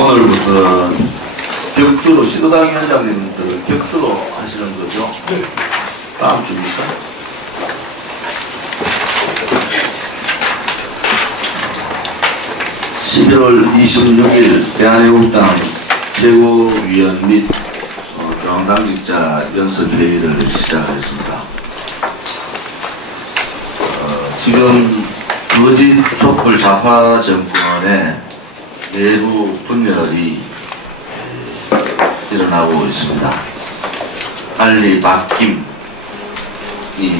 오늘부터 격주로 시도당 위원장님들 격주로 하시는 거죠? 네. 다음 주입니까? (11월 26일) 대한애국당 최고위원 및 중앙당직자 연설회의를 시작하겠습니다. 지금 거짓 촛불 좌파 정권의 내부 분열이 일어나고 있습니다. 빨리 바뀜이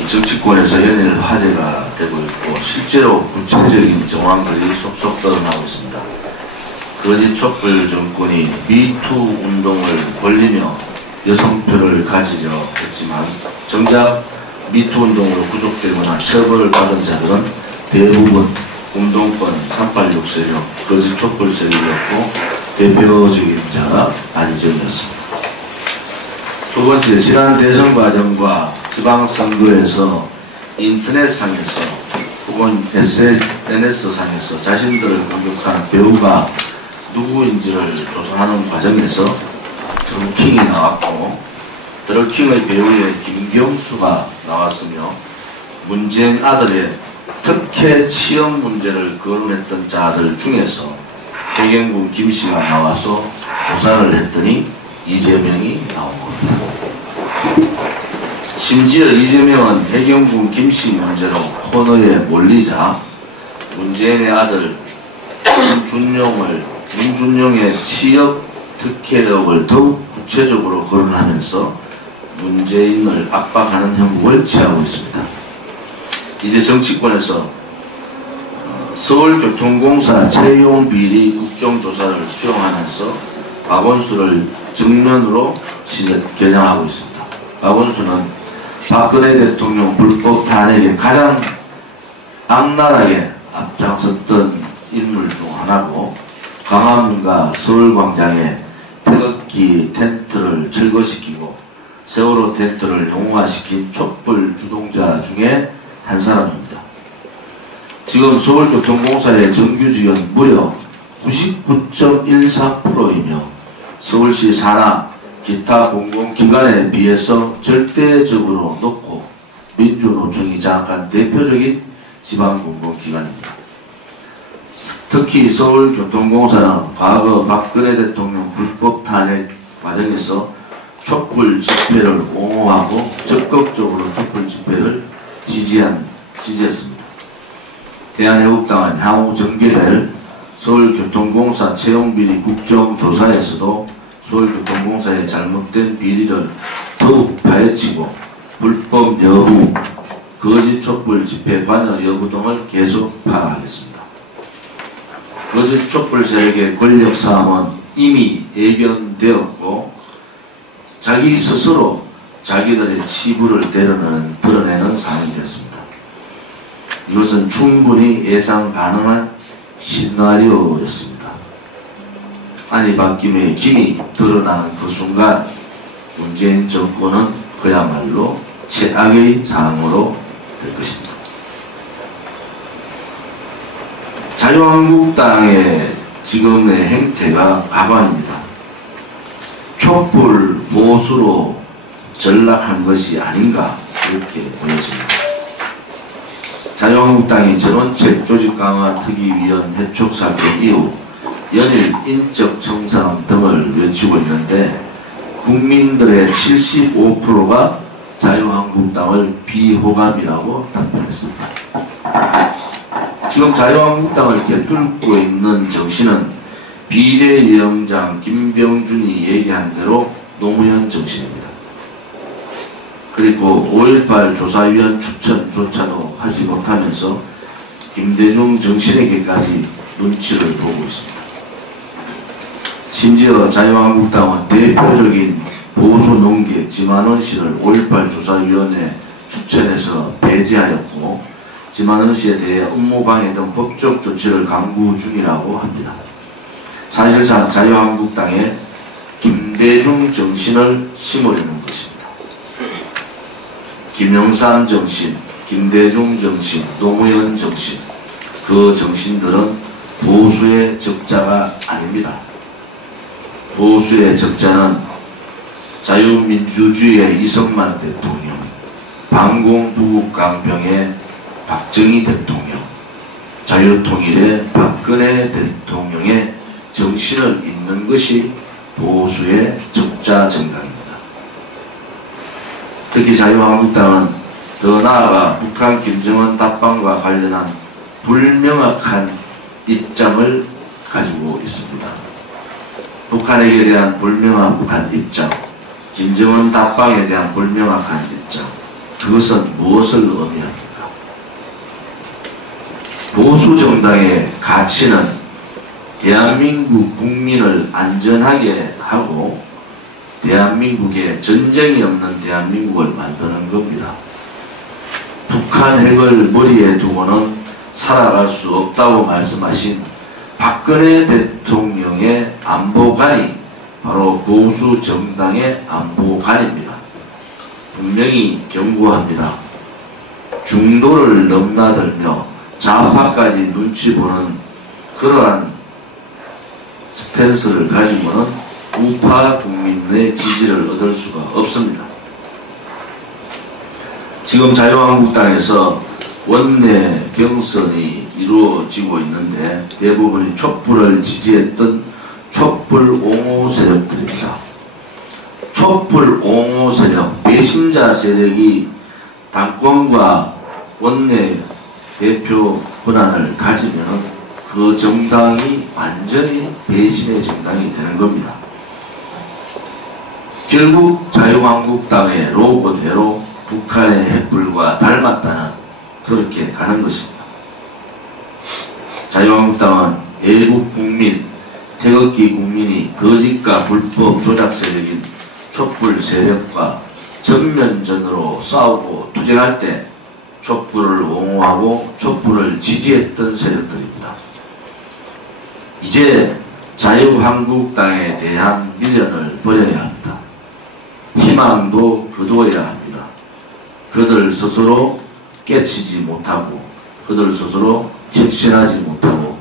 정치권에서 연일 화제가 되고 있고 실제로 구체적인 정황들이 속속 드러나고 있습니다. 거짓 촛불 정권이 미투 운동을 벌리며 여성표를 가지려 했지만 정작 미투 운동으로 구속되거나 처벌받은 자들은 대부분 운동권 386 세력, 거짓 촛불 세력이었고 대표적인 자가 안희정이었습니다. 두 번째, 지난 대선 과정과 지방선거에서 인터넷상에서 혹은 SNS상에서 자신들을 공격하는 배우가 누구인지를 조사하는 과정에서 드루킹이 나왔고 드루킹의 배우의 김경수가 나왔으며 문재인 아들의 특혜 취업 문제를 거론했던 자들 중에서 해경군 김씨가 나와서 조사를 했더니 이재명이 나온 겁니다. 심지어 이재명은 해경군 김씨 문제로 코너에 몰리자 문재인의 아들 문준용의 취업 특혜력을 더욱 구체적으로 거론하면서 문재인을 압박하는 형국을 취하고 있습니다. 이제 정치권에서 서울교통공사 채용비리 국정조사를 수용하면서 박원순을 정면으로 겨냥하고 있습니다. 박원순은 박근혜 대통령 불법 탄핵에 가장 악랄하게 앞장섰던 인물 중 하나고 광화문과 서울광장에 태극기 텐트를 철거시키고 세월호 텐트를 영웅화시킨 촛불 주동자 중에 한 사람입니다. 지금 서울교통공사의 정규직은 무려 99.14%이며 서울시 산하 기타 공공기관에 비해서 절대적으로 높고 민주노총이 장악한 대표적인 지방공공기관입니다. 특히 서울교통공사는 과거 박근혜 대통령 불법 탄핵 과정에서 촛불 집회를 옹호하고 적극적으로 촛불 집회를 지지했습니다. 대한애국당은 향후 전개될 서울교통공사 채용비리 국정조사에서도 서울교통공사의 잘못된 비리를 더욱 파헤치고 불법 여부, 거짓 촛불 집회 관여 여부 등을 계속 파악하겠습니다. 거짓 촛불 세력의 권력 싸움은 이미 예견되었고 자기 스스로 자기들의 치부를 드러내는 상황이 됐습니다. 이것은 충분히 예상 가능한 시나리오였습니다. 아니 바뀜의 김이 드러나는 그 순간 문재인 정권은 그야말로 최악의 상황으로 될 것입니다. 자유한국당의 지금의 행태가 가관입니다. 촛불 보수로 전락한 것이 아닌가 이렇게 보여집니다. 자유한국당이 전원책 조직 강화 특위위원 해촉 사건 이후 연일 인적 청산 등을 외치고 있는데 국민들의 75%가 자유한국당을 비호감이라고 답변했습니다. 지금 자유한국당을 꿰뚫고 있는 정신은 비대위원장 김병준이 얘기한 대로 노무현 정신입니다. 그리고 5.18 조사위원 추천조차도 하지 못하면서 김대중 정신에게까지 눈치를 보고 있습니다. 심지어 자유한국당은 대표적인 보수 농객 지만원 씨를 5.18 조사위원회 추천해서 배제하였고 지만원 씨에 대해 업무방해 등 법적 조치를 강구 중이라고 합니다. 사실상 자유한국당에 김대중 정신을 심으려는 것입니다. 김영삼 정신, 김대중 정신, 노무현 정신, 그 정신들은 보수의 적자가 아닙니다. 보수의 적자는 자유민주주의의 이승만 대통령, 반공부강병의 박정희 대통령, 자유통일의 박근혜 대통령의 정신을 잇는 것이 보수의 적자 정당입니다. 특히 자유한국당은 더 나아가 북한 김정은 답방과 관련한 불명확한 입장을 가지고 있습니다. 북한에게 대한 불명확한 입장, 김정은 답방에 대한 불명확한 입장, 그것은 무엇을 의미합니까? 보수 정당의 가치는 대한민국 국민을 안전하게 하고 대한민국에 전쟁이 없는 대한민국을 만드는 겁니다. 북한 핵을 머리에 두고는 살아갈 수 없다고 말씀하신 박근혜 대통령의 안보관이 바로 보수 정당의 안보관입니다. 분명히 경고합니다. 중도를 넘나들며 좌파까지 눈치 보는 그러한 스탠스를 가지고는 우파 국민의 지지를 얻을 수가 없습니다. 지금 자유한국당에서 원내 경선이 이루어지고 있는데 대부분이 촛불을 지지했던 촛불 옹호 세력들입니다. 촛불 옹호 세력, 배신자 세력이 당권과 원내 대표 권한을 가지면 그 정당이 완전히 배신의 정당이 되는 겁니다. 결국 자유한국당의 로고대로 북한의 핵불과 닮았다는 그렇게 가는 것입니다. 자유한국당은 애국 국민, 태극기 국민이 거짓과 불법 조작 세력인 촛불 세력과 전면전으로 싸우고 투쟁할 때 촛불을 옹호하고 촛불을 지지했던 세력들입니다. 이제 자유한국당에 대한 미련을 버려야 합니다. 희망도 거두어야 합니다. 그들 스스로 깨치지 못하고 그들 스스로 혁신하지 못하고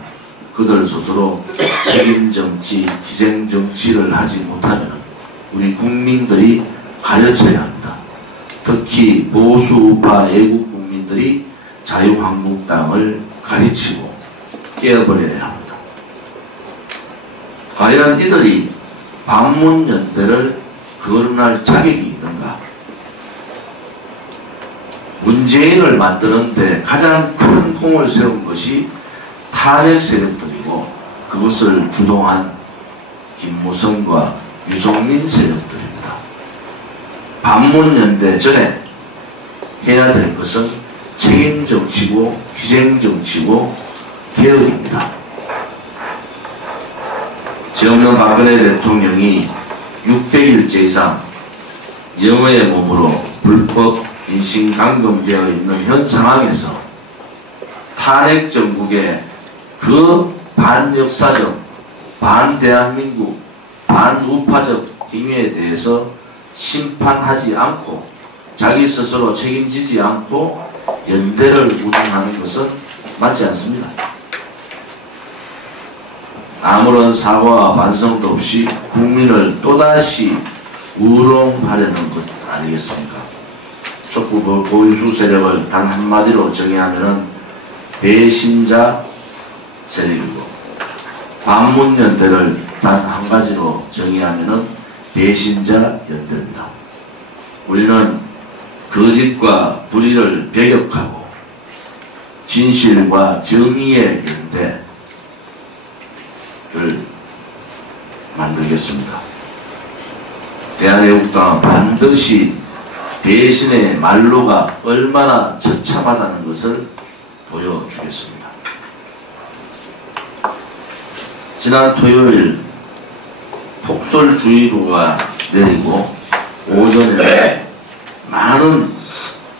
그들 스스로 책임정치, 희생정치를 하지 못하면 우리 국민들이 가르쳐야 합니다. 특히 보수 우파 애국 국민들이 자유한국당을 가르치고 깨어버려야 합니다. 과연 이들이 반문연대를 거론할 자격이 있는가? 문재인을 만드는데 가장 큰 공을 세운 것이 탄핵 세력들이고 그것을 주동한 김무성과 유승민 세력들입니다. 반문연대 전에 해야 될 것은 책임정치고 희생정치고 개혁입니다. 죄 없는 박근혜 대통령이 600일째 이상 영어의 몸으로 불법 인신 감금되어 있는 현 상황에서 탄핵 정국의 그 반역사적, 반대한민국, 반우파적 행위에 대해서 심판하지 않고 자기 스스로 책임지지 않고 연대를 우등하는 것은 맞지 않습니다. 아무런 사과와 반성도 없이 국민을 또다시 우롱하려는 것 아니겠습니까? 촛불 보수 세력을 단 한마디로 정의하면은 배신자 세력이고 반문연대를 단 한 가지로 정의하면은 배신자 연대입니다. 우리는 거짓과 불의를 배격하고 진실과 정의의 연대를 만들겠습니다. 대한애국당은 반드시 배신의 말로가 얼마나 처참하다는 것을 보여주겠습니다. 지난 토요일 폭설주의보가 내리고 오전에 많은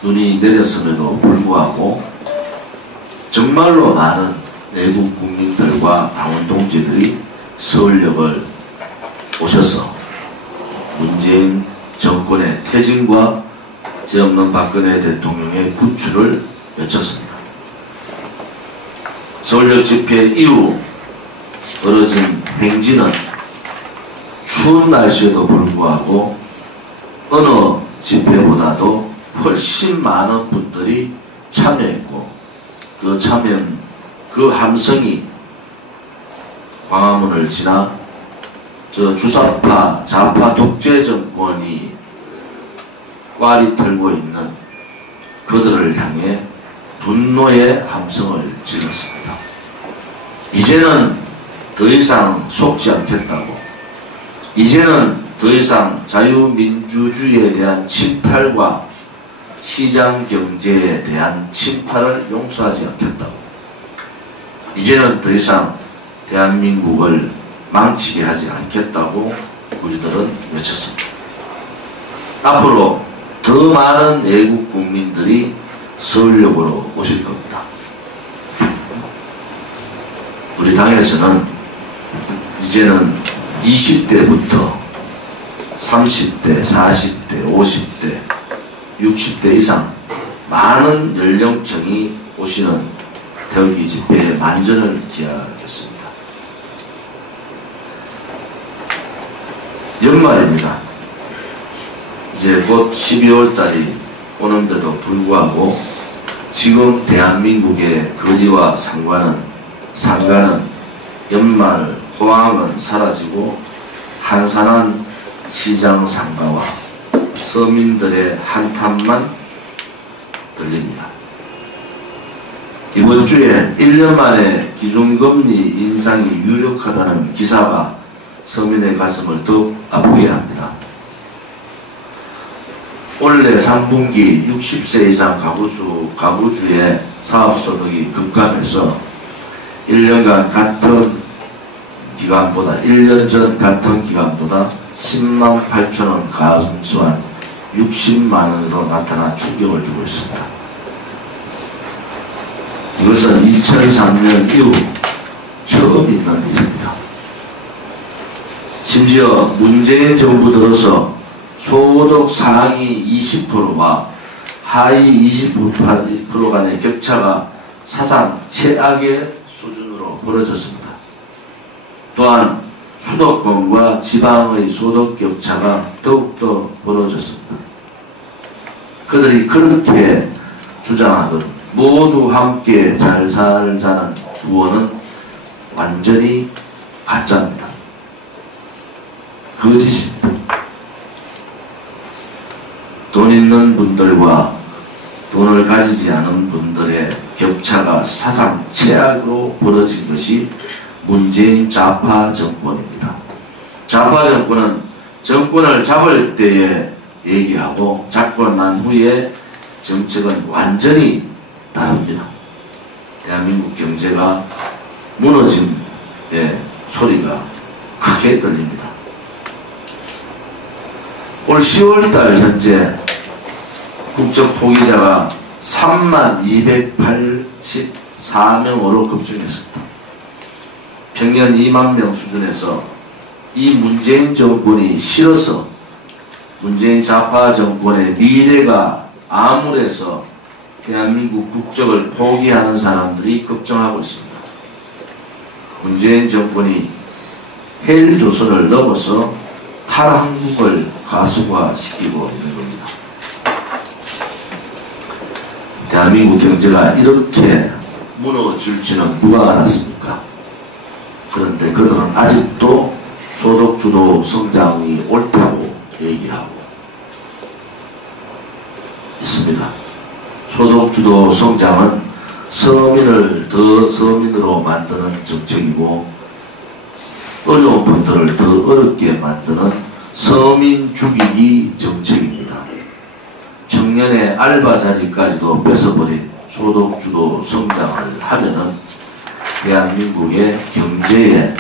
눈이 내렸음에도 불구하고 정말로 많은 내국 국민들과 당원 동지들이 서울역을 오셔서 문재인 정권의 퇴진과 죄 없는 박근혜 대통령의 구출을 외쳤습니다. 서울역 집회 이후 벌어진 행진은 추운 날씨에도 불구하고 어느 집회보다도 훨씬 많은 분들이 참여했고, 그 함성이 광화문을 지나 저 주사파 좌파 독재 정권이 꽈리 털고 있는 그들을 향해 분노의 함성을 질렀습니다. 이제는 더 이상 속지 않겠다고, 이제는 더 이상 자유민주주의에 대한 침탈과 시장경제에 대한 침탈을 용서하지 않겠다고, 이제는 더 이상 대한민국을 망치게 하지 않겠다고 우리들은 외쳤습니다. 앞으로 더 많은 애국 국민들이 서울역으로 오실 겁니다. 우리 당에서는 이제는 20대부터 30대, 40대, 50대, 60대 이상 많은 연령층이 오시는 태극기 집회에 만전을 기하겠습니다. 연말입니다. 이제 곧 12월 달이 오는데도 불구하고 지금 대한민국의 거리와 상가는 연말 호황은 사라지고 한산한 시장 상가와 서민들의 한탄만 들립니다. 이번 주에 1년 만에 기준금리 인상이 유력하다는 기사가 서민의 가슴을 더욱 아프게 합니다. 올해 3분기 60세 이상 가구주의 사업소득이 급감해서 1년 전 같은 기간보다 10만 8천원 감소한 60만원으로 나타나 충격을 주고 있습니다. 이것은 2003년 이후 처음 있는 일입니다. 심지어 문재인 정부 들어서 소득 상위 20%와 하위 20% 간의 격차가 사상 최악의 수준으로 벌어졌습니다. 또한 수도권과 지방의 소득 격차가 더욱더 벌어졌습니다. 그들이 그렇게 주장하던 모두 함께 잘 살자는 구호는 완전히 가짜입니다. 거짓입니다. 돈 있는 분들과 돈을 가지지 않은 분들의 격차가 사상 최악으로 벌어진 것이 문재인 좌파 정권입니다. 좌파 정권은 정권을 잡을 때에 얘기하고 잡고 난 후에 정책은 완전히 다릅니다. 대한민국 경제가 무너진 소리가 크게 들립니다. 올 10월달 현재 국적 포기자가 3만 284명으로 급증했습니다. 평년 2만 명 수준에서 이 문재인 정권이 싫어서 문재인 좌파 정권의 미래가 암울해서 대한민국 국적을 포기하는 사람들이 급증하고 있습니다. 문재인 정권이 헬조선을 넘어서 탈한국을 가수화시키고 있는 겁니다. 대한민국 경제가 이렇게 무너질 줄은 누가 알았습니까? 그런데 그들은 아직도 소득주도 성장이 옳다고 얘기하고 있습니다. 소득주도 성장은 서민을 더 서민으로 만드는 정책이고 어려운 분들을 더 어렵게 만드는 서민 죽이기 정책입니다. 청년의 알바 자리까지도 뺏어버린 소득주도 성장을 하면은 대한민국의 경제에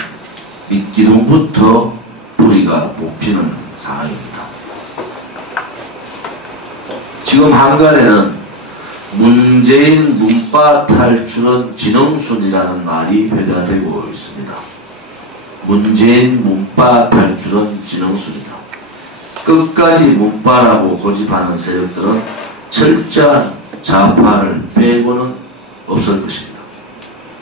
밑기둥부터 뿌리가 뽑히는 상황입니다. 지금 한간에는 문재인 문파 탈출은 진흥순이라는 말이 회자되고 있습니다. 문재인 문파 탈출은 진흥순이다. 끝까지 문파라고 고집하는 세력들은 철저한 좌파를 빼고는 없을 것입니다.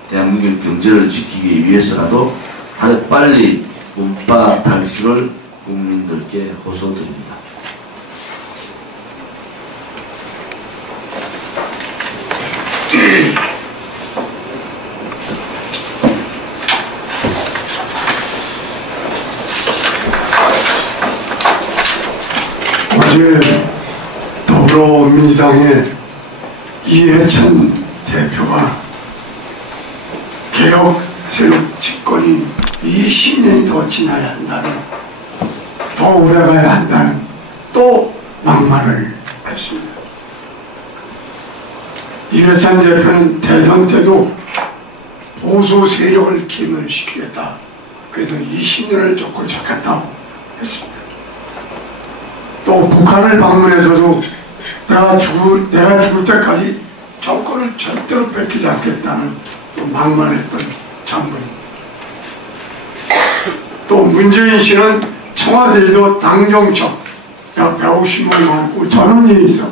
대한민국 경제를 지키기 위해서라도 하루빨리 문파 탈출을 국민들께 호소드립니다. 어제 더불어민주당의 이해찬 대표가 개혁 세력 집권이 20년이 더 지나야 한다는, 더 오래가야 한다는 또 막말을 했습니다. 이해찬 대표는 대선 때도 보수 세력을 괴멸시키겠다, 그래서 20년을 쫓고 잡겠다고 했습니다. 또 북한을 방문해서도 내가 죽을 때까지 정권을 절대로 뺏기지 않겠다는 또 막말했던 장본입니다. 또 문재인 씨는 청와대에서 당정청 약 150명이 많고 전원이 있어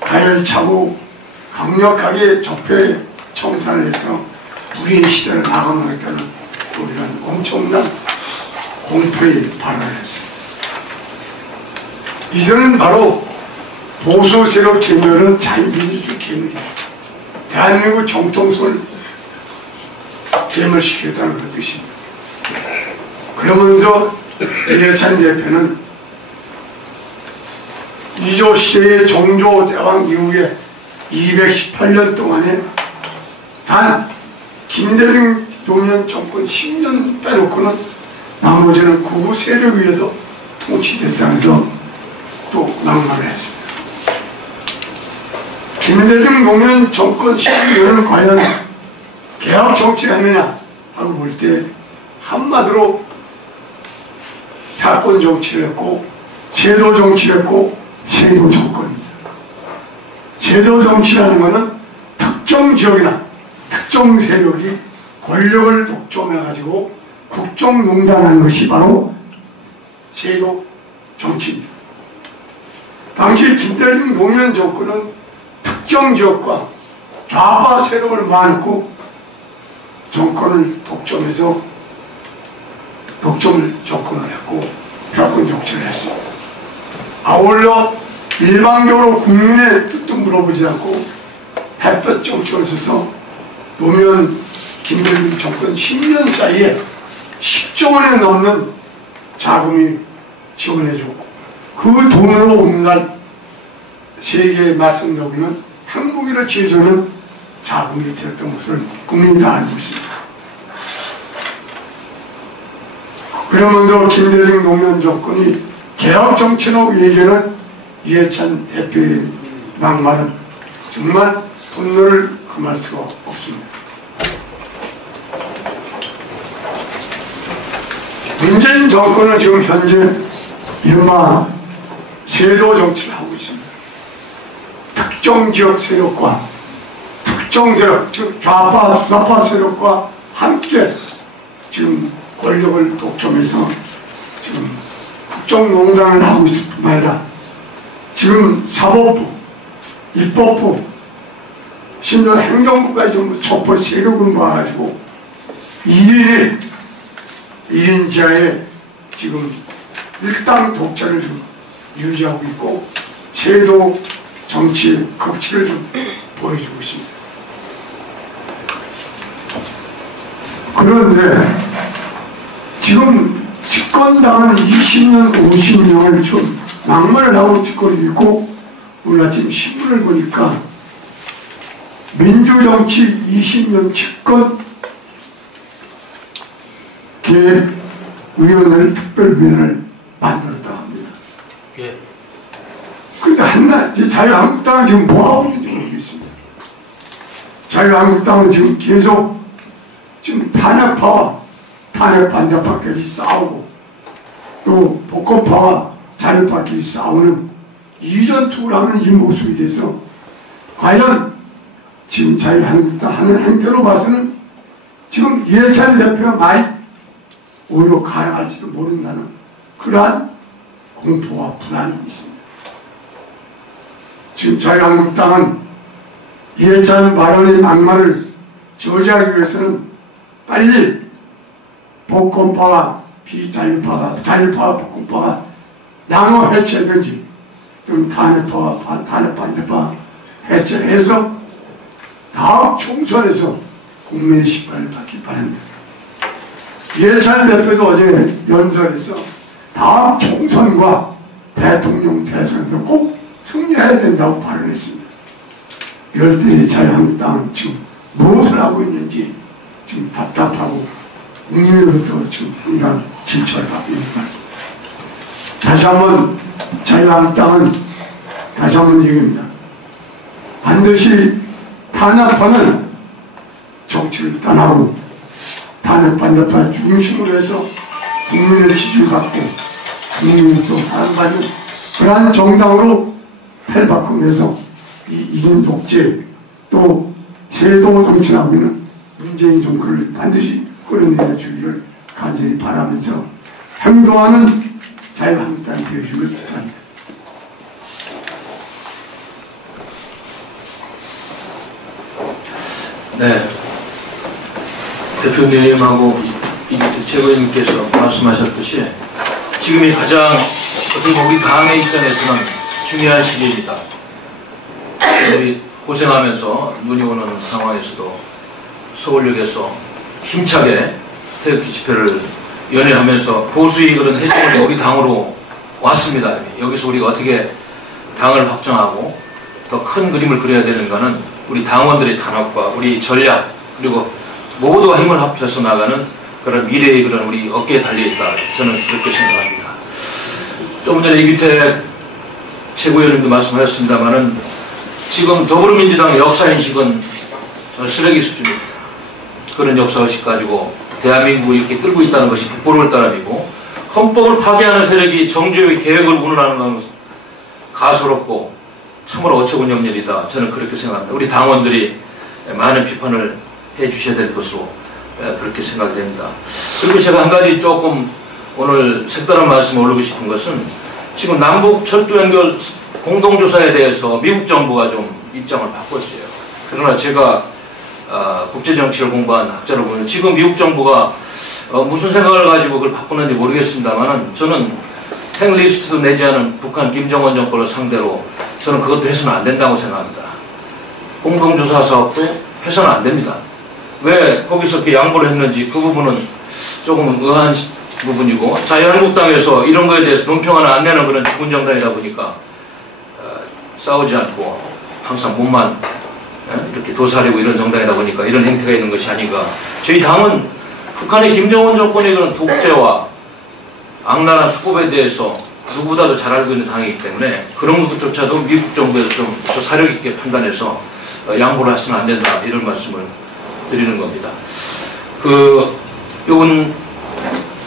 가열차고 강력하게 적폐 청산을 해서 불의의 시대를 나가겠다는 우리는 엄청난 공포의 발언을 했습니다. 이들은 바로 보수 세력 괴멸은 자유민주주의 괴멸입니다. 대한민국 정통성을 괴멸시키겠다는 그 뜻입니다. 그러면서 이해찬 대표는 이조 시대의 정조대왕 이후에 218년 동안에 단 김대중 노무현 정권 10년 빼놓고는 나머지는 구구 세력에 의해서 통치됐다면서 또 막말을 했습니다. 김대중 노무현 정권 12년을 과연 개혁 정치를 했느냐 하고 볼 때 한마디로 패권 정치를 했고 제도 정치를 했고 세도 정권입니다. 제도 정치라는 것은 특정 지역이나 특정 세력이 권력을 독점해가지고 국정농단하는 것이 바로 제도 정치입니다. 당시 김대중 노무현 정권은 특정 지역과 좌파 세력을 모아놓고 정권을 독점해서 접근을 했고 패권 정치를 했습니다. 아울러 일방적으로 국민의 뜻도 물어보지 않고 햇볕 정책을 써서 노무현 김대중 정권 10년 사이에 10조 원에 넘는 자금이 지원해주고 그 돈으로 오늘날 세계에 맞선다고는 한국인을 지어주는 자금이 되었던 것을 국민이 다 알고 있습니다. 그러면서 김대중 노무현 정권이 개혁 정치라고 얘기하는 이해찬 대표의 막말은 정말 분노를 금할 수가 없습니다. 문재인 정권은 지금 현재 이른바 세도 정치를 하고 있습니다. 특정 지역 세력과 특정 세력, 즉 좌파, 우파 세력과 함께 지금 권력을 독점해서 지금 국정농단을 하고 있을 뿐만 아니라 지금 사법부, 입법부, 심지어 행정부까지 전부 첩보 세력을 모아가지고 1인 지하에 지금 일당 독재를 좀 유지하고 있고 세도 정치 극치를 좀 보여주고 있습니다. 그런데 지금 집권당은 20년, 50년을 좀 막말을 하고 집권이 있고 오늘 아침 신문을 보니까 민주정치 20년 집권 계획위원회를 특별위원회를 만들었다고 합니다. 예. 근데 한날 자유한국당은 지금 뭐하고 있는지 모르겠습니다. 자유한국당은 지금 계속 지금 탄핵파와 탄핵 반대파끼리 싸우고 또 복권파와 자유파끼리 싸우는 이전투를 하는 이 모습에 대해서 과연 지금 자유한국당 하는 행태로 봐서는 지금 이해찬 대표가 말이 오히려 가능할지도 모른다는 그러한 공포와 불안이 있습니다. 지금 자유한국당은 이해찬 발언의 막말을 저지하기 위해서는 빨리 복권파와 잔류파와 복권파가 나눠 해체든지 좀 탄핵파와 탄핵 반대파 해체해서 다음 총선에서 국민의 심판을 받기 바랍니다. 이해찬 대표도 어제 연설에서 다음 총선과 대통령 대선에서 꼭 승리해야 된다고 발언했습니다. 이럴 때 자유한국당은 지금 무엇을 하고 있는지 지금 답답하고 국민으로부터 지금 상당한 질책을 받고 있는 것 같습니다. 다시 한번 자유한국당은 다시 한번 얘기합니다. 반드시 탄핵파는 정치를 떠나고 탄핵 반대파 중심으로 해서 국민의 지지를 받고 국민이 또 사랑받는 그러한 정당으로 탈바꿈해서 이 이긴 독재 또 세도 정치하고 있는 문재인 정권을 반드시 끌어내려 주기를 간절히 바라면서 행동하는 자유한국당이 되어주길 바랍니다. 네, 대표님하고 최고위원님께서 말씀하셨듯이 지금이 가장 어떻게 보면 우리 당의 입장에서는 중요한 시기입니다. 우리 고생하면서 눈이 오는 상황에서도 서울역에서 힘차게 태극기 집회를 연회하면서 보수의 그런 해적을 우리 당으로 왔습니다. 여기서 우리가 어떻게 당을 확장하고 더 큰 그림을 그려야 되는가는 우리 당원들의 단합과 우리 전략 그리고 모두가 힘을 합쳐서 나가는 그런 미래의 그런 우리 어깨에 달려있다. 저는 그렇게 생각합니다. 조금 전에 이규택 최고위원님도 말씀하셨습니다만은 지금 더불어민주당의 역사인식은 쓰레기 수준입니다. 그런 역사의식 가지고 대한민국을 이렇게 끌고 있다는 것이 부끄러울 따름이고 헌법을 파괴하는 세력이 정주의 개혁을 운운하는 것은 가소롭고 참으로 어처구니없는 일이다. 저는 그렇게 생각합니다. 우리 당원들이 많은 비판을 해 주셔야 될 것으로 그렇게 생각됩니다. 그리고 제가 한 가지 조금 오늘 색다른 말씀을 올리고 싶은 것은 지금 남북 철도 연결 공동조사에 대해서 미국 정부가 좀 입장을 바꿨어요. 그러나 제가 국제정치를 공부한 학자로 보면 지금 미국 정부가 무슨 생각을 가지고 그걸 바꾸는지 모르겠습니다만 저는 핵리스트도 내지 않은 북한 김정은 정권을 상대로 저는 그것도 해서는 안 된다고 생각합니다. 공동조사 사업도 해서는 안 됩니다. 왜 거기서 이렇게 양보를 했는지 그 부분은 조금 의아한 부분이고 자유한국당에서 이런 거에 대해서 논평 하나 안 내는 그런 죽은 정당이다 보니까 싸우지 않고 항상 몸만 이렇게 도사리고 이런 정당이다 보니까 이런 행태가 있는 것이 아닌가. 저희 당은 북한의 김정은 정권의 그런 독재와 악랄한 수법에 대해서 누구보다도 잘 알고 있는 당이기 때문에 그런 것조차도 미국 정부에서 좀 더 사력 있게 판단해서 양보를 하시면 안 된다 이런 말씀을 드리는 겁니다. 이번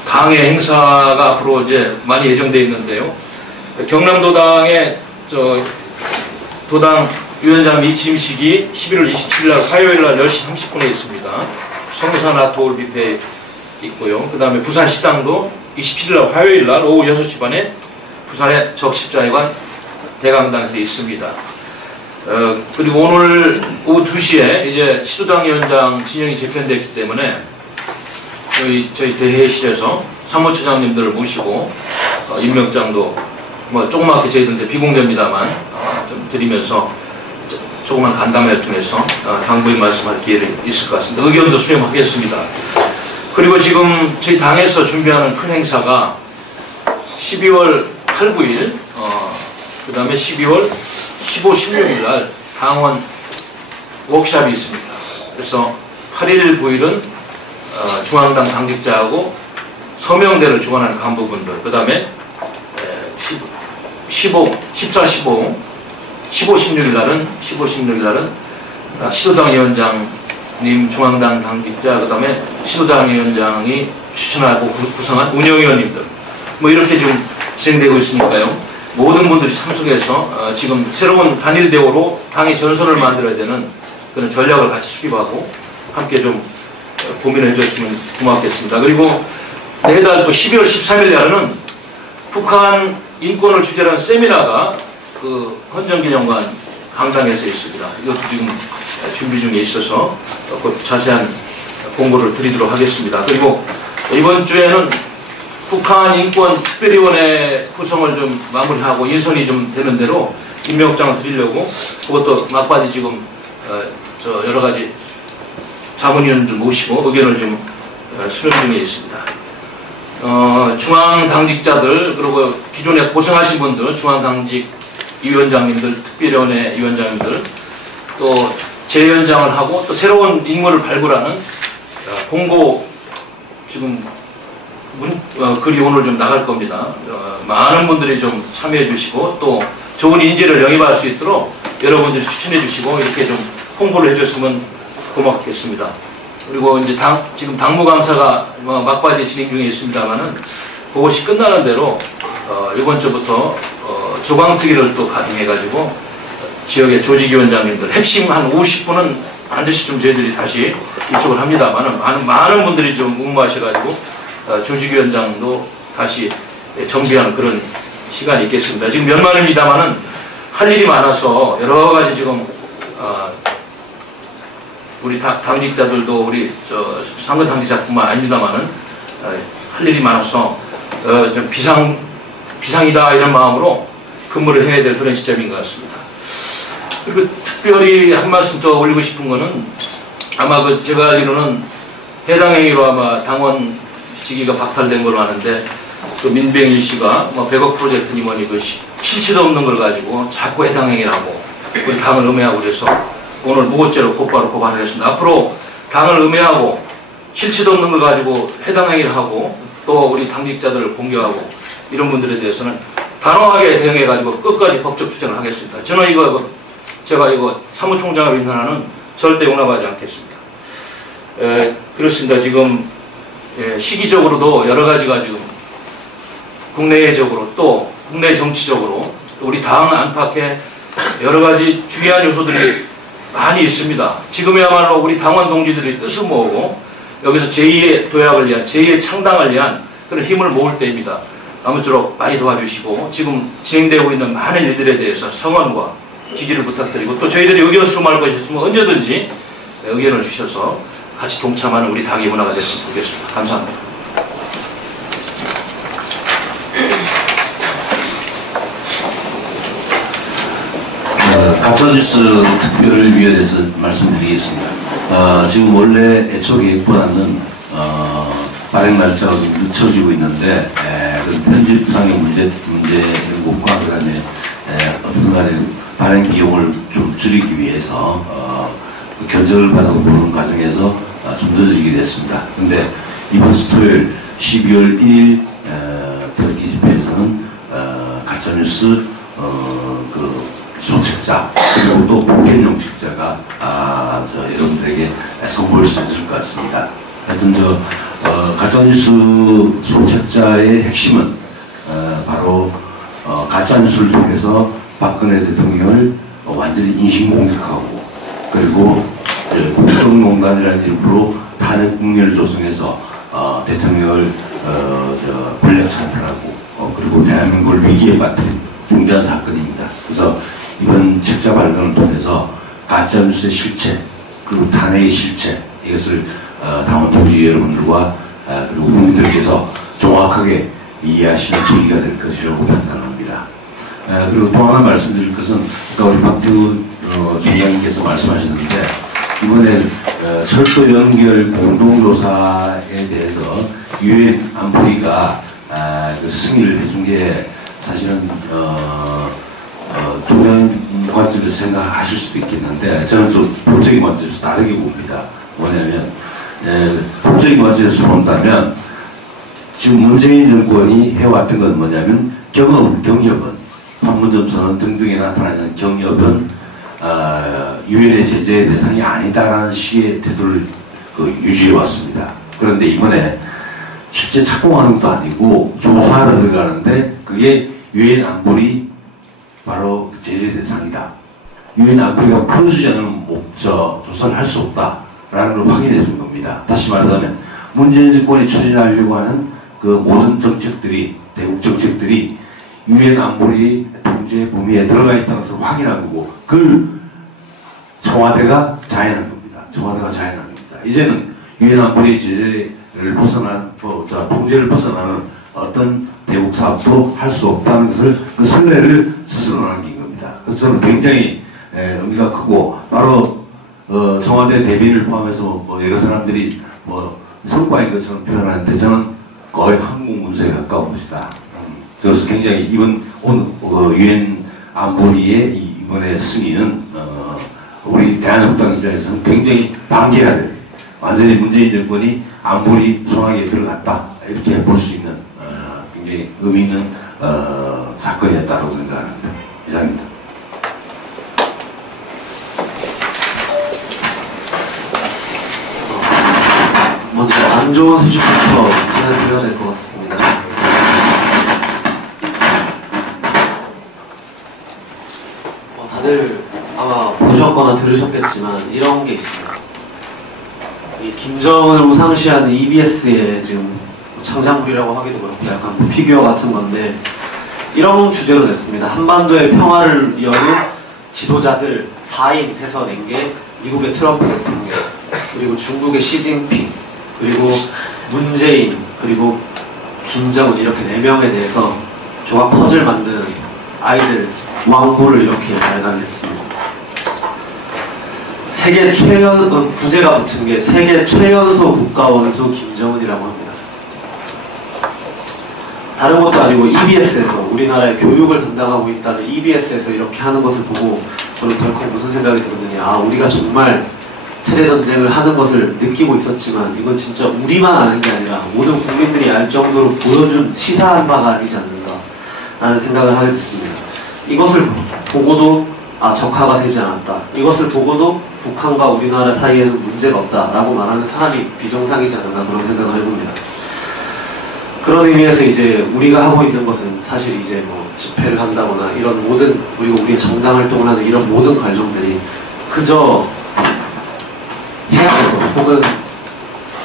당의 행사가 앞으로 이제 많이 예정되어 있는데요. 경남도당의 도당 위원장 취임식이 11월 27일 날 화요일 날 10시 30분에 있습니다. 성산화 도울 뷔페에 있고요. 그 다음에 부산시당도 27일 날 화요일 날 오후 6시 반에 부산의 적십자회관 대강당에서 있습니다. 그리고 오늘 오후 2시에 이제 시도당 위원장 진영이 재편됐기 때문에 저희 대회실에서 사무처장님들을 모시고 임명장도 뭐 조그맣게 저희들한테 비공개입니다만 좀 드리면서 조그만 간담회를 통해서 당부의 말씀할 기회가 있을 것 같습니다. 의견도 수렴하겠습니다. 그리고 지금 저희 당에서 준비하는 큰 행사가 12월 8, 9일 그 다음에 12월 15, 16일 날 당원 워크숍이 있습니다. 그래서 8일, 9일은 중앙당 당직자하고 서명대를 주관하는 간부분들 그 다음에 14, 15, 16일 날은 시도당 위원장님 중앙당 당직자 그 다음에 시도당 위원장이 추천하고 구성한 운영위원님들 뭐 이렇게 지금 진행되고 있으니까요. 모든 분들이 참석해서 지금 새로운 단일 대우로 당의 전선을 만들어야 되는 그런 전략을 같이 수립하고 함께 좀 고민을 해줬으면 고맙겠습니다. 그리고 내달 또 12월 13일 날에는 북한 인권을 주제로 한 세미나가 그 헌정기념관 강당에서 있습니다. 이것도 지금 준비 중에 있어서 곧 자세한 공고를 드리도록 하겠습니다. 그리고 이번 주에는 북한 인권 특별위원회 구성을 좀 마무리하고 인선이 좀 되는 대로 임명장을 드리려고 그것도 막바지 지금 여러 가지 자문위원들 모시고 의견을 좀 수렴 중에 있습니다. 중앙당직자들 그리고 기존에 고생하신 분들 중앙당직 위원장님들 특별위원회 위원장님들 또 재위원장을 하고 또 새로운 인물을 발굴하는 공고 지금 글이 오늘 좀 나갈 겁니다. 많은 분들이 좀 참여해 주시고 또 좋은 인재를 영입할 수 있도록 여러분들이 추천해 주시고 이렇게 좀 홍보를 해줬으면 고맙겠습니다. 그리고 이제 지금 당무감사가 막바지 진행 중에 있습니다만은 그것이 끝나는 대로 이번 주부터 조강특위를 또 가동해가지고 지역의 조직위원장님들 핵심 한 50분은 반드시 좀 저희들이 다시 이쪽을 합니다만은 많은 분들이 좀 응모하셔가지고 조직위원장도 다시 정비하는 그런 시간이 있겠습니다. 지금 연말입니다만은 할 일이 많아서 여러 가지 지금 우리 당직자들도 우리 상근 당직자뿐만 아닙니다만은 할 일이 많아서 좀 비상이다 이런 마음으로 근무를 해야 될 그런 시점인 것 같습니다. 그리고 특별히 한 말씀 더 올리고 싶은 거는 아마 제가 알기로는 해당 행위로 아마 당원 직위가 박탈된 걸로 아는데 민병일 씨가 100억 프로젝트니 뭐니 실체도 없는 걸 가지고 자꾸 해당 행위를 하고 우리 당을 음해하고 그래서 오늘 무고죄로 곧바로 고발하겠습니다. 앞으로 당을 음해하고 실체도 없는 걸 가지고 해당 행위를 하고 또 우리 당직자들을 공격하고 이런 분들에 대해서는 단호하게 대응해가지고 끝까지 법적 추정을 하겠습니다. 저는 제가 이거 사무총장으로 인선하는 절대 용납하지 않겠습니다. 그렇습니다. 지금 시기적으로도 여러 가지가 지금 국내적으로 또 국내 정치적으로 우리 당 안팎에 여러 가지 중요한 요소들이 많이 있습니다. 지금이야말로 우리 당원 동지들이 뜻을 모으고 여기서 제2의 도약을 위한 제2의 창당을 위한 그런 힘을 모을 때입니다. 아무쪼록 많이 도와주시고 지금 진행되고 있는 많은 일들에 대해서 성원과 지지를 부탁드리고 또 저희들이 의견 수렴할 것이 있으면 언제든지 의견을 주셔서 같이 동참하는 우리 당의 문화가 됐으면 좋겠습니다. 감사합니다. 가짜뉴스 특별위원회에서 말씀드리겠습니다. 지금 원래 애초 계획보다는 발행 날짜가 좀 늦춰지고 있는데 편집상의 문제 이런 것과 그다음에 어떤 간에 발행 비용을 좀 줄이기 위해서 견적을 받아보는 과정에서 좀 늦어지게 됐습니다. 근데 이번 주 토요일 12월 1일 특기 집회에서는 가짜뉴스 소책자 그리고 또 보편용 책자가 여러분들에게 선보일 수 있을 것 같습니다. 하여튼 가짜뉴스 소책자의 핵심은 바로 가짜뉴스를 통해서 박근혜 대통령을 완전히 인신공격하고 그리고 국정농단이라는 이름으로 탄핵 국면을 조성해서 대통령을 권력 찬탈하고 그리고 대한민국을 위기에 빠뜨린 중대한 사건입니다. 그래서 이번 책자 발간을 통해서 가짜뉴스의 실체 그리고 탄핵의 실체 이것을 당원 동지 여러분들과 그리고 국민들께서 정확하게 이해하시는 계기가 될 것이라고 판단합니다. 그리고 또 하나 말씀드릴 것은 아까 우리 박태우 총장님께서 말씀하셨는데 이번에 철도 연결 공동조사에 대해서 유엔 안보리가 승인을 해준 게 사실은 총장님 관점에서 생각하실 수도 있겠는데 저는 좀 법적인 관점에서 다르게 봅니다. 뭐냐면 법적인 관점에서 본다면 지금 문재인 정권이 해왔던 건 뭐냐면 경협은 판문점 선언 등등에 나타나는 경협은 유엔의 제재 대상이 아니다라는 식의 태도를 유지해 왔습니다. 그런데 이번에 실제 착공하는 것도 아니고 조사하러 들어가는데 그게 유엔 안보리 바로 제재 대상이다. 유엔 안보리가 풀어주지 않으면 조사를 할 수 없다라는 걸 확인해 준 겁니다. 다시 말하자면 문재인 정권이 추진하려고 하는 그 모든 정책들이 대북 정책들이 유엔 안보리 통제 범위에 들어가 있다는 것을 확인한 거고 그걸 청와대가 자행한 겁니다. 청와대가 자행한 겁니다. 이제는 유엔 안보리 제재 벗어난 통제를 벗어나는 어떤 대북 사업도 할 수 없다는 것을 그 선례를 스스로 남긴 겁니다. 그래서 저는 굉장히 의미가 크고 바로 청와대 대비를 포함해서 뭐 여러 사람들이 뭐 성과인 것처럼 표현하는데 저는 거의 한국 문서에 가까운 것이다. 그래서 굉장히 이번 유엔 안보리의 이번에 승인은 우리 대한민국당 입장에서는 굉장히 반겨야 됩니다. 완전히 문재인 정권이 안보리 소나기에 들어갔다 이렇게 볼 수 있는 굉장히 의미 있는 사건이었다고 생각합니다. 이상입니다. 먼저 안 좋은 소식부터 전해드려야 될 것 같습니다. 다들 아마 보셨거나 들으셨겠지만 이런 게 있습니다. 이 김정을 우상시하는 EBS의 지금 창작물이라고 하기도 그렇고 약간 뭐 피규어 같은 건데 이런 주제로 냈습니다. 한반도의 평화를 여는 지도자들 4인 해서 낸 게 미국의 트럼프 대통령, 그리고 중국의 시진핑, 그리고 문재인, 그리고 김정은 이렇게 4명에 대해서 조각 퍼즐 만드는 아이들 왕고를 이렇게 발간했습니다. 세계 구제가 붙은 게 세계 최연소 국가원수 김정은이라고 합니다. 다른 것도 아니고 EBS에서 우리나라의 교육을 담당하고 있다는 EBS에서 이렇게 하는 것을 보고 저는 덜컥 무슨 생각이 들었느냐, 우리가 정말 세대전쟁을 하는 것을 느끼고 있었지만 이건 진짜 우리만 아는 게 아니라 모든 국민들이 알 정도로 보여준 시사한 바가 아니지 않는가 라는 생각을 하게 됐습니다. 이것을 보고도 적화가 되지 않았다, 이것을 보고도 북한과 우리나라 사이에는 문제가 없다 라고 말하는 사람이 비정상이지 않은가 그런 생각을 해봅니다. 그런 의미에서 이제 우리가 하고 있는 것은 사실 이제 뭐 집회를 한다거나 이런 모든, 그리고 우리의 정당 활동을 하는 이런 모든 과정들이 그저 해약해서 혹은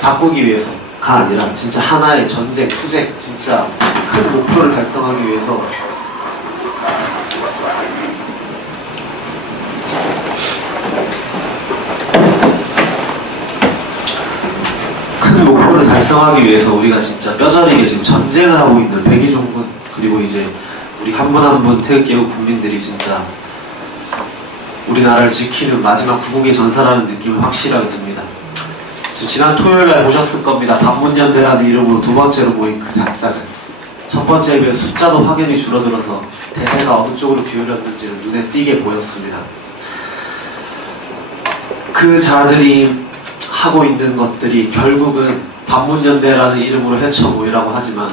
바꾸기 위해서가 아니라 진짜 하나의 전쟁, 투쟁, 진짜 큰 목표를 달성하기 위해서 큰 목표를 달성하기 위해서 우리가 진짜 뼈저리게 지금 전쟁을 하고 있는 백의종군, 그리고 이제 우리 한 분 한 분 태극기국 국민들이 진짜 우리나라를 지키는 마지막 구국의 전사라는 느낌을 확실하게 듭니다. 지난 토요일날 보셨을 겁니다. 반문연대라는 이름으로 두 번째로 모인 그 작자들. 첫 번째에 비해 숫자도 확연히 줄어들어서 대세가 어느 쪽으로 기울였는지를 눈에 띄게 보였습니다. 그 자들이 하고 있는 것들이 결국은 반문연대라는 이름으로 헤쳐 모이라고 하지만,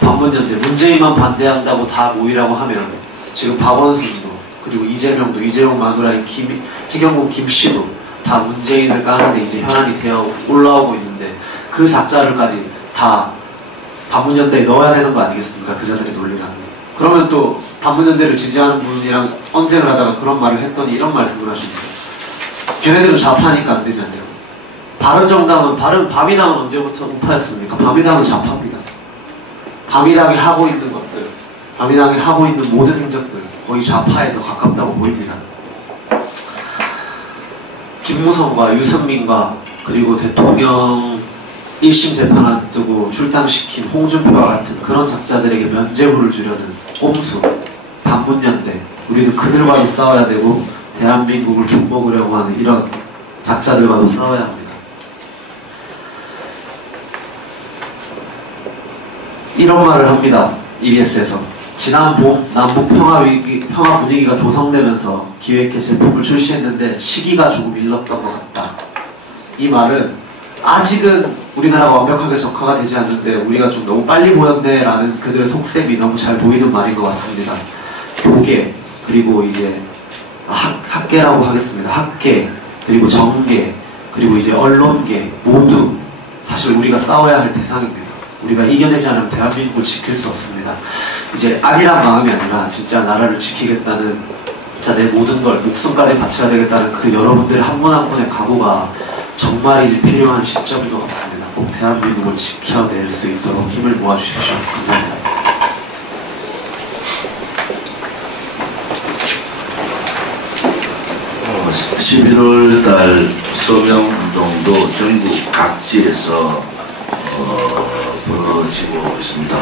반문연대, 문재인만 반대한다고 다 모이라고 하면 지금 박원순도, 그리고 이재명도, 이재용 마누라인 해경국 김씨도 다 문재인을 까는데 이제 현안이 되어 올라오고 있는데, 그 작자들까지 다 반문연대에 넣어야 되는 거 아니겠습니까? 그 자들의 논리라는 게. 그러면 또 반문연대를 지지하는 분이랑 언쟁을 하다가 그런 말을 했더니 이런 말씀을 하십니다. 걔네들은 좌파니까 안 되지 않냐고. 바른정당은, 바미당은 언제부터 우파였습니까? 바미당은 좌파입니다. 바미당이 하고 있는 것들, 바미당이 하고 있는 모든 행적들 거의 좌파에 더 가깝다고 보입니다. 김무성과 유승민과 그리고 대통령 1심 재판 앞두고 출당시킨 홍준표와 같은 그런 작자들에게 면죄부를 주려는 꼼수, 반문연대, 우리는 그들과도 싸워야 되고 대한민국을 좀먹으려고 하는 이런 작자들과도 싸워야 합니다. 이런 말을 합니다. EBS에서. 지난 봄 남북 평화 분위기가 조성되면서 기획회 제품을 출시했는데 시기가 조금 일렀던 것 같다. 이 말은 아직은 우리나라가 완벽하게 적화가 되지 않는데 우리가 좀 너무 빨리 보였네 라는 그들의 속셈이 너무 잘 보이는 말인 것 같습니다. 교계, 그리고 이제 학계라고 하겠습니다. 학계, 그리고 정계, 그리고 이제 언론계 모두 사실 우리가 싸워야 할 대상입니다. 우리가 이겨내지 않으면 대한민국을 지킬 수 없습니다. 이제 안일한 마음이 아니라 진짜 나라를 지키겠다는, 진짜 내 모든 걸 목숨까지 바쳐야 되겠다는 그 여러분들의 한 분 한 분의 각오가 정말 이제 필요한 시점인 것 같습니다. 꼭 대한민국을 지켜낼 수 있도록 힘을 모아주십시오. 감사합니다. 11월 달 서명운동도 전국 각지에서 벌어지고 있습니다.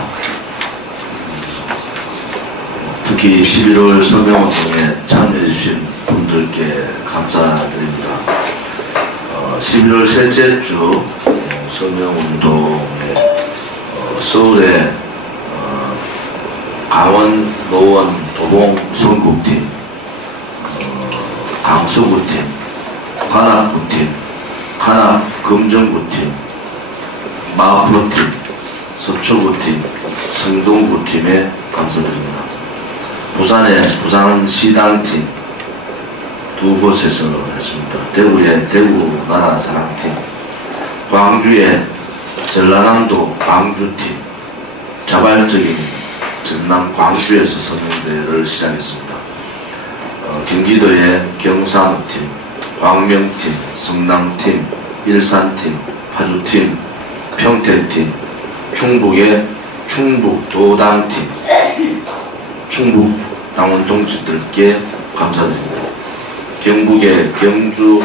특히 11월 서명운동에 참여해주신 분들께 감사드립니다. 11월 셋째 주 서명운동에 서울의 강원, 노원, 도봉 선구팀, 강서구팀, 관악구팀, 관악 금정구팀, 마포팀, 서초구팀, 성동구팀에 감사드립니다. 부산의 부산시당팀 두 곳에서 했습니다. 대구의 대구 나라사랑팀, 광주의 전라남도 광주팀, 자발적인 전남 광주에서 서명대회를 시작했습니다. 경기도의 경상팀, 광명팀, 성남팀, 일산팀, 파주팀, 평택팀, 충북의 충북도당팀, 충북 당원 동지들께 감사드립니다. 경북의 경주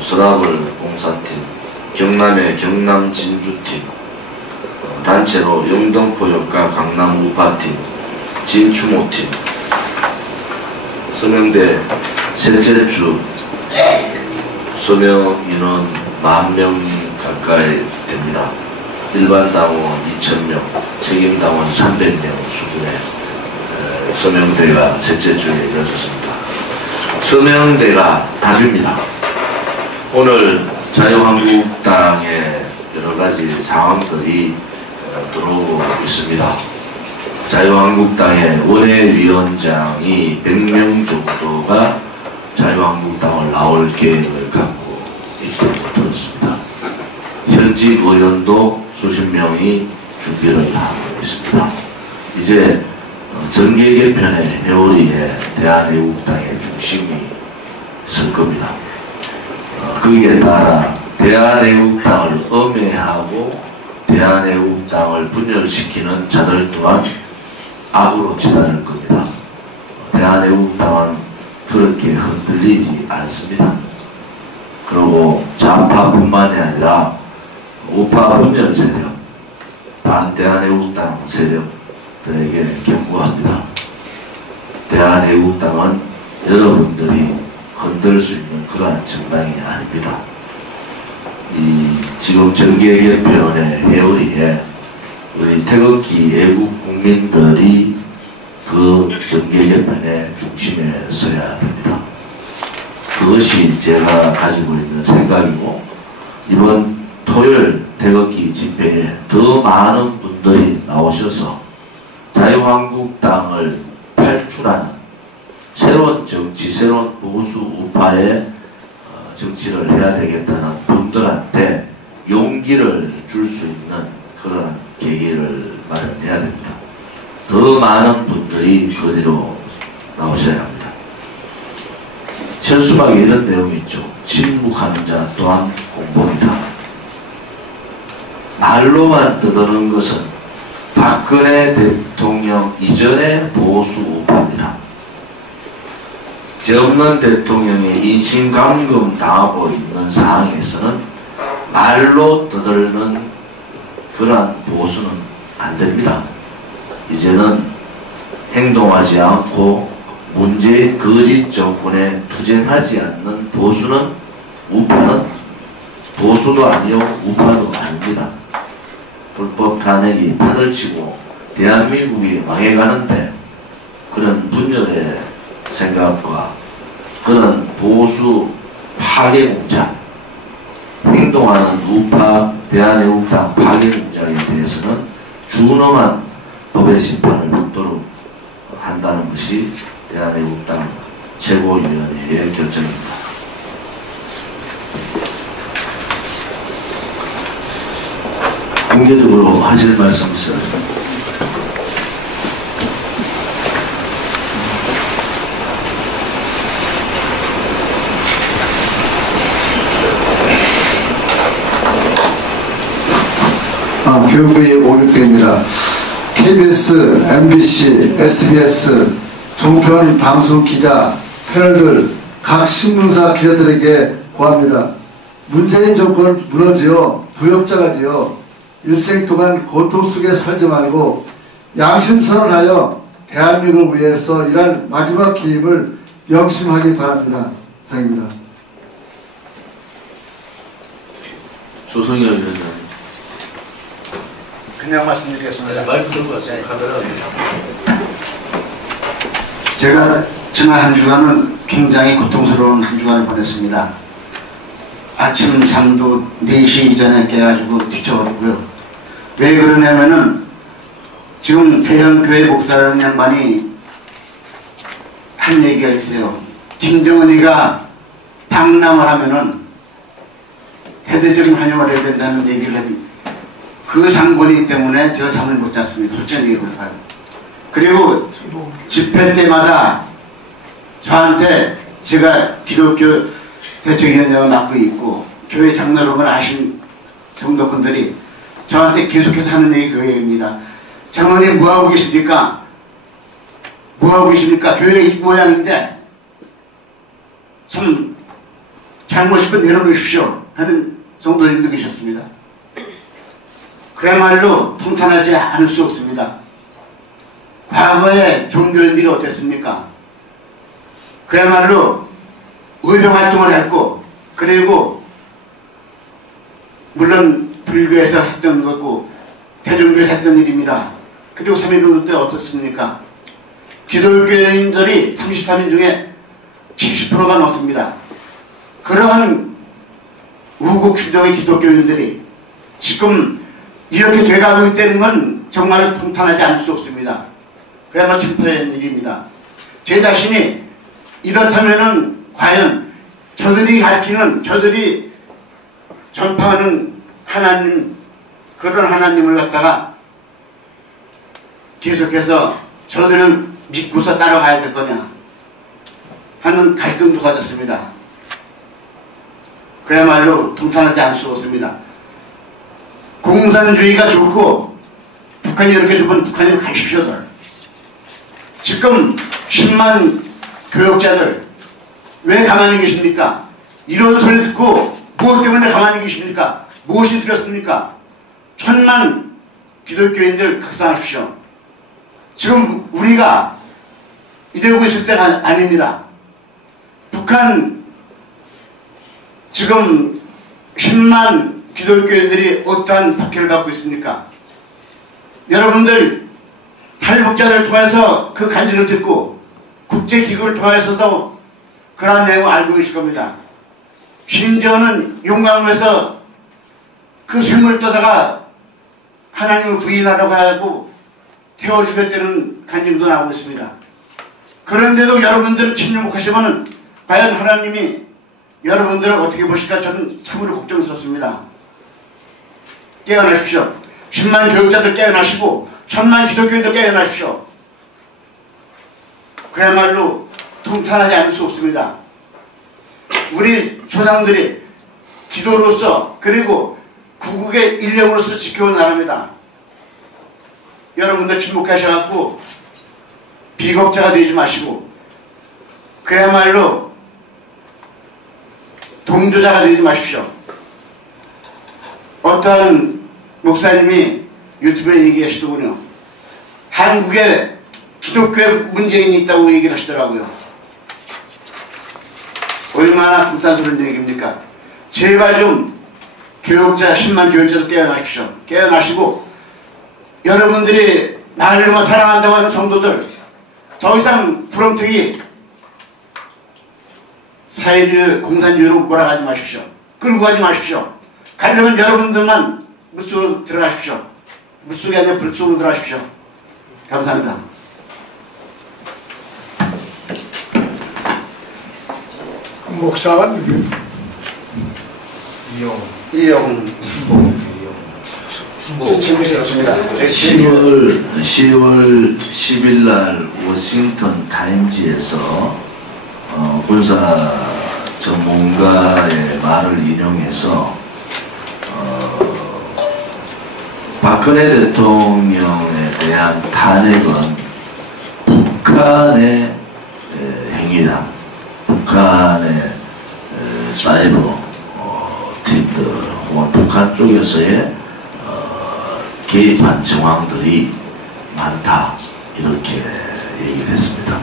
서라벌 봉사팀, 경남의 경남 진주팀, 단체로 영등포역과 강남 우파팀, 진추모팀, 서명대 셋째 주 서명 인원 10,000명 가까이 됩니다. 일반 당원 2,000명, 책임 당원 300명 수준의 서명대가 셋째 주에 이뤄졌습니다. 서명대가 답입니다. 오늘 자유한국당의 여러가지 상황들이 들어오고 있습니다. 자유한국당의 원외위원장이 100명 정도가 자유한국당을 나올 계획을 갖고 있다고 들었습니다. 현직 의원도 수십 명이 준비를 하고 있습니다. 이제 정계 개편의 회오리에 대한애국당의 중심이 설 겁니다. 거기에 따라 대한애국당을 엄해하고 대한애국당을 분열시키는 자들 또한 악으로 치달을 겁니다. 대한애국당은 그렇게 흔들리지 않습니다. 그리고 좌파뿐만이 아니라 우파 분열 세력, 반대한애국당 세력들에게 경고합니다. 대한애국당은 여러분들이 흔들 수 있는 그러한 정당이 아닙니다. 지금 정계 개편의 회오리에 우리 태극기 애국 국민들이 그 정계 개편의 중심에 서야 됩니다. 그것이 제가 가지고 있는 생각이고, 이번 토요일 태극기 집회에 더 많은 분들이 나오셔서 자유한국당을 탈출하는 새로운 정치, 새로운 보수 우파의 정치를 해야 되겠다는 분들한테 용기를 줄 수 있는 그런 계기를 마련해야 됩니다. 더 많은 분들이 거리로 나오셔야 합니다. 현수막에 이런 내용이 있죠. 침묵하는 자 또한 공범이다. 말로만 떠드는 것은 박근혜 대통령 이전의 보수 우파입니다. 죄 없는 대통령이 인신감금 당하고 있는 상황에서는 말로 떠들는 그러한 보수는 안 됩니다. 이제는 행동하지 않고 문재인 거짓 정권에 투쟁하지 않는 보수는, 우파는 보수도 아니요 우파도 아닙니다. 불법 탄핵이 판을 치고 대한민국이 망해가는데 그런 분열의 생각과 그런 보수 파괴 공작, 행동하는 우파 대한애국당 파괴 공작에 대해서는 준엄한 법의 심판을 받도록 한다는 것이 대한애국당 최고위원회의 결정입니다. 공개적으로 하실 말씀 있어요? 교육부의 오륙대입니다. KBS, MBC, SBS, 종편 방송 기자, 패널들, 각 신문사 기자들에게 고합니다. 문재인 정권 무너지어 부역자가 되어 일생 동안 고통 속에 살지 말고 양심선언하여 대한민국을 위해서 일할 마지막 기임을 명심하기 바랍니다. 이상입니다. 조성열 위원장. 그냥 말씀드리겠습니다. 마이크 들고 왔어요. 카메라. 제가 지난 한 주간은 굉장히 고통스러운 한 주간을 보냈습니다. 아침 잠도 4시 이전에 깨가지고 뒤쳐버리고요. 왜 그러냐면은 지금 대형교회 목사라는 양반이 한 얘기가 있어요. 김정은이가 방남을 하면은 대대적인 환영을 해야 된다는 얘기를 합니다. 그 장본인 때문에 제가 잠을 못 잤습니다. 솔직히 얘기해요. 그리고 집회 때마다 저한테 제가 기독교 대책위원장을 맡고 있고 교회 장로를 아신 정도 분들이 저한테 계속해서 하는 얘기 그 얘기입니다. 장로님 뭐하고 계십니까? 뭐하고 계십니까? 교회 이 모양인데 참 잘못이면 내려놓으십시오 하는 정도님도 계셨습니다. 그야말로 통탄하지 않을 수 없습니다. 과거에 종교인들이 어땠습니까? 그야말로 의정활동을 했고, 그리고 물론 불교에서 했던 거고 대종교에서 했던 일입니다. 그리고 3.1운동 때 어떻습니까? 기독교인들이 33인 중에 70%가 넘습니다. 그러한 우국 주적의 기독교인들이 지금 이렇게 돼가고 있다는 건 정말 통탄하지 않을 수 없습니다. 그야말로 창피한 일입니다. 제 자신이 이렇다면은 과연 저들이 가르치는, 저들이 전파하는 하나님, 그런 하나님을 갖다가 계속해서 저들을 믿고서 따라가야 될 거냐 하는 갈등도 가졌습니다. 그야말로 통탄하지 않을 수 없습니다. 공산주의가 좋고 북한이 이렇게 좋으면 북한으로 가십시오들. 지금 10만 교역자들 왜 가만히 계십니까? 이런 소리 듣고 무엇 때문에 가만히 계십니까? 무엇이 들었습니까? 1000만 기독교인들 각성하십시오. 지금 우리가 이러고 있을 때가 아닙니다. 북한 지금 10만 기독교인들이 어떠한 박해를 받고 있습니까? 여러분들 탈북자를 통해서 그 간증을 듣고 국제기구를 통해서도 그러한 내용을 알고 계실 겁니다. 심지어는 용광로에서 그 샘을 떠다가 하나님을 부인하라고 하고 태워주겠다는 간증도 나오고 있습니다. 그런데도 여러분들을 침묵하시면 과연 하나님이 여러분들을 어떻게 보실까 저는 참으로 걱정스럽습니다. 깨어나십시오. 10만 교육자들 깨어나시고 1000만 기독교인들 깨어나십시오. 그야말로 통탄하지 않을 수 없습니다. 우리 조상들이 기도로서 그리고 구국의 일념으로서 지켜온 나라입니다. 여러분들 침묵하셔갖고 비겁자가 되지 마시고 그야말로 동조자가 되지 마십시오. 어떠한 목사님이 유튜브에 얘기하시더군요. 한국에 기독교에 문재인이 있다고 얘기를 하시더라고요. 얼마나 불단스러운 얘기입니까? 제발 좀 교육자 10만 교육자도 깨어나십시오. 깨어나시고 여러분들이 나를만 사랑한다고 하는 성도들 더 이상 부렁튀기 사회주의 공산주의로 몰아가지 마십시오. 끌고 가지 마십시오. 가려면 여러분들만 물속으로 들어가십시오. 물속이 아니라 불속으로 들어가십시오. 감사합니다. 목사가 누구예요? 이용 10월 10일 날 워싱턴 타임지에서 군사 전문가의 말을 인용해서 박근혜 대통령에 대한 탄핵은 북한의 행위다. 북한의 사이버 팀들 혹은 북한 쪽에서의 개입한 정황들이 많다 이렇게 얘기를 했습니다.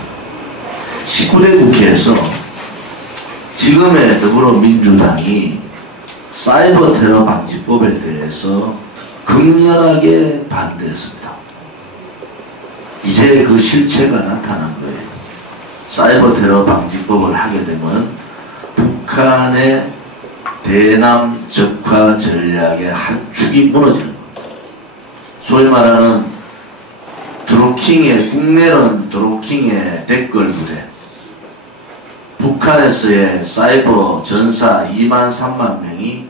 19대 국회에서 지금의 더불어민주당이 사이버 테러 방지법에 대해서 극렬하게 반대했습니다. 이제 그 실체가 나타난 거예요. 사이버 테러 방지법을 하게 되면 북한의 대남 적화 전략의 한 축이 무너지는 겁니다. 소위 말하는 국내는 드루킹의 댓글 부대, 북한에서의 사이버 전사 2만 3만 명이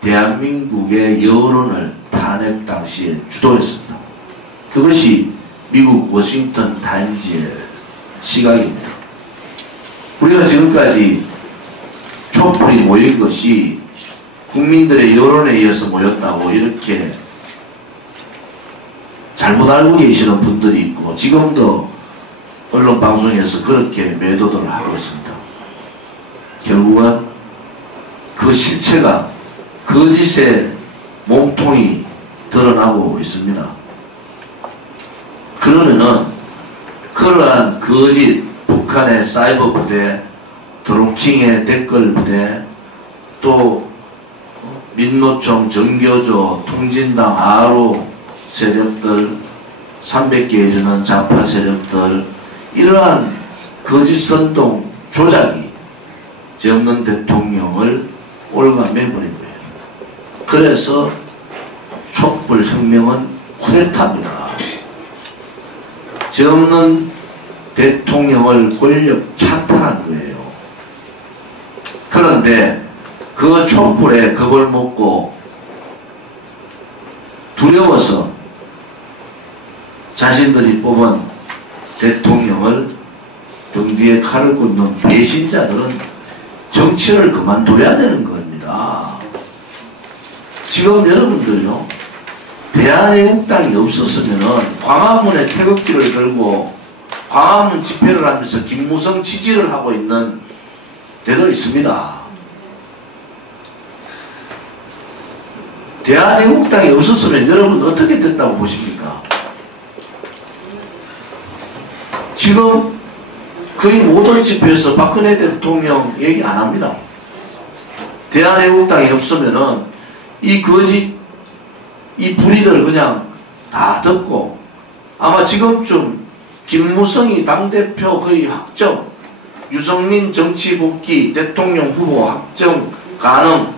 대한민국의 여론을 탄핵 당시에 주도했습니다. 그것이 미국 워싱턴 타임즈의 시각입니다. 우리가 지금까지 촛불이 모인 것이 국민들의 여론에 의해서 모였다고 이렇게 잘못 알고 계시는 분들이 있고 지금도 언론 방송에서 그렇게 매도를 하고 있습니다. 결국은 그 실체가 거짓의 몸통이 드러나고 있습니다. 그러면은 그러한 거짓 북한의 사이버 부대, 드루킹의 댓글 부대, 또 민노총, 정교조, 통진당, 아로 세력들, 300개에 이르는 좌파 세력들, 이러한 거짓 선동 조작이 죄 없는 대통령을 올가매버린 거예요. 그래서 촛불혁명은 쿠데타입니다. 죄 없는 대통령을 권력 찬탈한 거예요. 그런데 그 촛불에 겁을 먹고 두려워서 자신들이 뽑은 대통령을 등 뒤에 칼을 꽂는 배신자들은 정치를 그만둬야 되는 겁니다. 지금 여러분들요, 대한애국당이 없었으면은 광화문에 태극기를 들고 광화문 집회를 하면서 김무성 지지를 하고 있는 데도 있습니다. 대한애국당이 없었으면 여러분 어떻게 됐다고 보십니까? 지금 거의 모든 집회에서 박근혜 대통령 얘기 안 합니다. 대한애국당이 없으면은 이 거짓, 이 불의들 그냥 다 듣고 아마 지금쯤 김무성이 당대표 거의 확정, 유승민 정치 복귀 대통령 후보 확정 가능,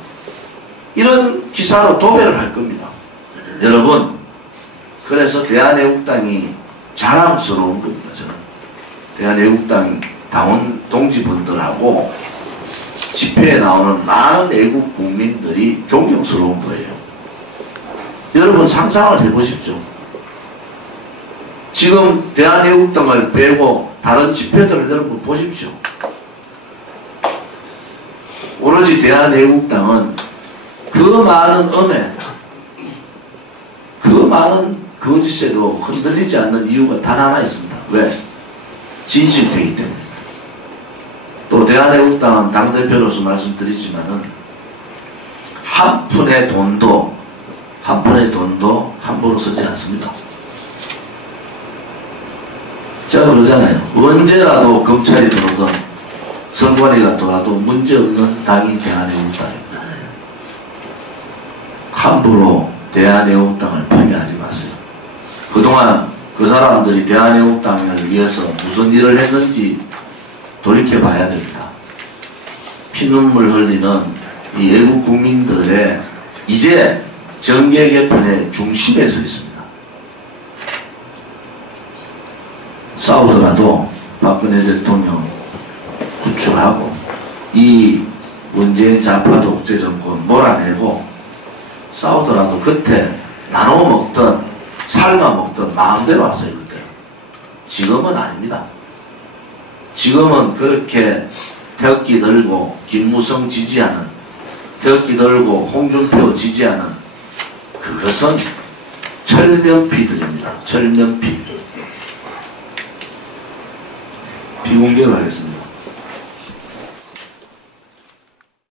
이런 기사로 도배를 할 겁니다. 여러분, 그래서 대한애국당이 자랑스러운 겁니다. 저는 대한애국당 당원 동지분들하고 집회에 나오는 많은 애국 국민들이 존경스러운 거예요. 여러분 상상을 해보십시오. 지금 대한애국당을 빼고 다른 집회들을 여러분 보십시오. 오로지 대한애국당은 그 많은 엄에, 그 많은 거짓에도 흔들리지 않는 이유가 단 하나 있습니다. 왜? 진실되기 때문에. 또 대한애국당은 당대표로서 말씀드리지만은 한 푼의 돈도 함부로 쓰지 않습니다. 제가 그러잖아요. 언제라도 검찰이 들어오든 선관위가 들어와도 문제없는 당이 대한애국당입니다. 함부로 대한애국당을 폄훼하지 마세요. 그동안 그 사람들이 대한애국당을 위해서 무슨 일을 했는지 돌이켜봐야 됩니다. 피눈물 흘리는 이 애국 국민들의 이제 정계 개편의 중심에 서 있습니다. 싸우더라도 박근혜 대통령 구출하고 이 문재인 좌파 독재 정권 몰아내고 싸우더라도 그때 나눠 먹던 삶아 먹던 마음대로 왔어요. 그때. 지금은 아닙니다. 지금은 그렇게 태극기 들고 김무성 지지하는, 태극기 들고 홍준표 지지하는, 그것은 철면피들입니다. 철면피. 비공개로 하겠습니다.